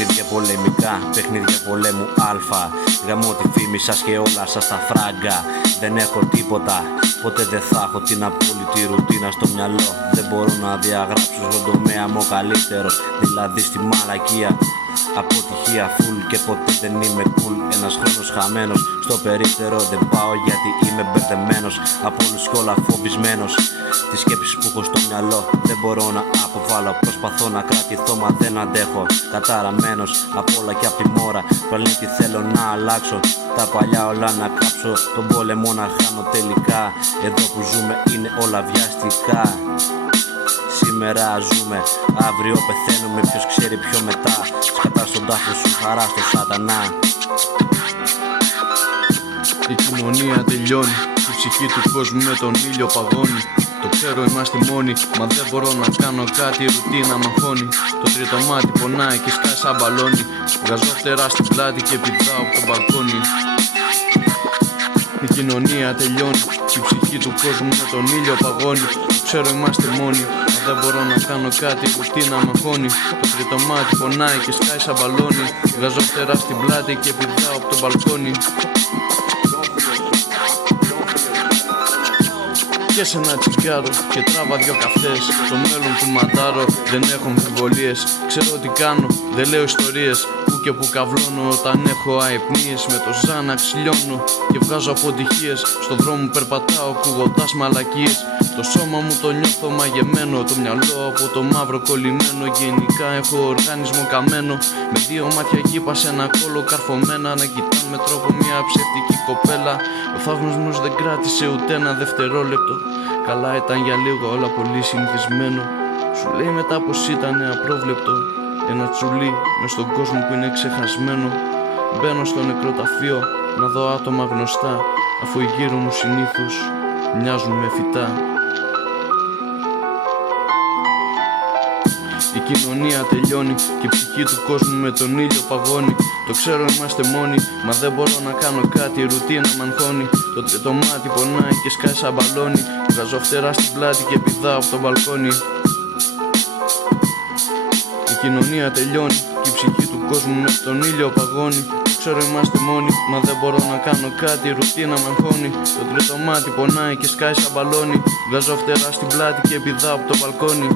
Παιχνίδια πολεμικά, παιχνίδια πολέμου αλφα. Γαμώ τη φήμη σας και όλα σας τα φράγκα. Δεν έχω τίποτα, ποτέ δεν θα έχω την απόλυτη ρουτίνα στο μυαλό. Δεν μπορώ να διαγράψω στον τομέα μου καλύτερος, δηλαδή στη μαλακία. Αποτυχία full και ποτέ δεν είμαι cool. Ένας χρόνος χαμένος στο περίπτερο, δεν πάω γιατί είμαι μπερδεμένος. Από όλους κι όλα φοβισμένος. Τις σκέψεις που έχω στο μυαλό δεν μπορώ να αποβάλω. Προσπαθώ να κρατηθώ μα δεν αντέχω. Καταραμένος απ' όλα και απ' τη μόρα. Πλανήτη θέλω να αλλάξω, τα παλιά όλα να κάψω. Τον πόλεμο να χάνω τελικά. Εδώ που ζούμε είναι όλα βιαστικά. Σήμερα ζούμε, αύριο πεθαίνουμε, ποιος ξέρει πιο μετά. Σκατά στον τάφο σου, χαρά στο σατανά. Η κοινωνία τελειώνει, η ψυχή του κόσμου με τον ήλιο παγώνει. Το ξέρω είμαστε μόνοι, μα δεν μπορώ να κάνω κάτι, η ρουτίνα μ' αγχώνει. Το τρίτο μάτι πονάει και σκάει σαν μπαλόνι. Βγάζω φτερά στην πλάτη και πηδάω από το μπαλκόνι. Η κοινωνία τελειώνει, η ψυχή του κόσμου με τον ήλιο παγώνει. Το ξέρω είμαστε μόνοι, μα δεν μπορώ να κάνω κάτι, η ρουτίνα μ' αγχώνει. Το τρίτο μάτι πονάει και σκάει σαν μπαλόνι. Βγάζω φτερά στην πλάτη και πηδάω από το μπαλκόνι. Πιάσε ένα τσιγάρο και τράβα δυο καυτές. Το μέλλον που μαντάρω δεν έχω αμφιβολίες. Ξέρω τι κάνω, δεν λέω ιστορίες. Που και που καβλώνω όταν έχω αϊπνίες. Με το Ζάναξ λιώνω και βγάζω αποτυχίες. Στον δρόμο περπατάω ακούγοντας μαλακίες. Το σώμα μου το νιώθω μαγεμένο. Το μυαλό από το μαύρο κολλημένο. Γενικά έχω οργανισμό καμένο. Με δύο μάτια γήπα σε ένα κόλλο καρφωμένα. Να κοιτάνε με τρόπο μια ψευτική κοπέλα. Ο θαύμασμος δεν κράτησε ούτε ένα δευτερόλεπτο. Καλά ήταν για λίγο, όλα πολύ συνηθισμένο. Σου λέει μετά πως ήταν απρόβλεπτο. Ένα τσουλί μες στον κόσμο που είναι ξεχασμένο. Μπαίνω στο νεκροταφείο να δω άτομα γνωστά, αφού οι γύρω μου συνήθως μοιάζουν με φυτά. Η κοινωνία τελειώνει και η ψυχή του κόσμου με τον ήλιο παγώνει. Το ξέρω είμαστε μόνοι, μα δεν μπορώ να κάνω κάτι, η ρουτίνα μ' αγχώνει. Το τρίτο μάτι πονάει και σκάει σαν μπαλόνι. Βγάζω φτερά στην πλάτη και πηδάω από το μπαλκόνι. Η κοινωνία τελειώνει και η ψυχή του κόσμου με τον ήλιο παγώνει. Το ξέρω είμαστε μόνοι, μα δεν μπορώ να κάνω κάτι, η ρουτίνα μ' αγχώνει. Το τρίτο μάτι πονάει και σκάει σαν μπαλόνι. Βγάζω φτερά στην πλάτη και πηδάω από το μπαλκόνι.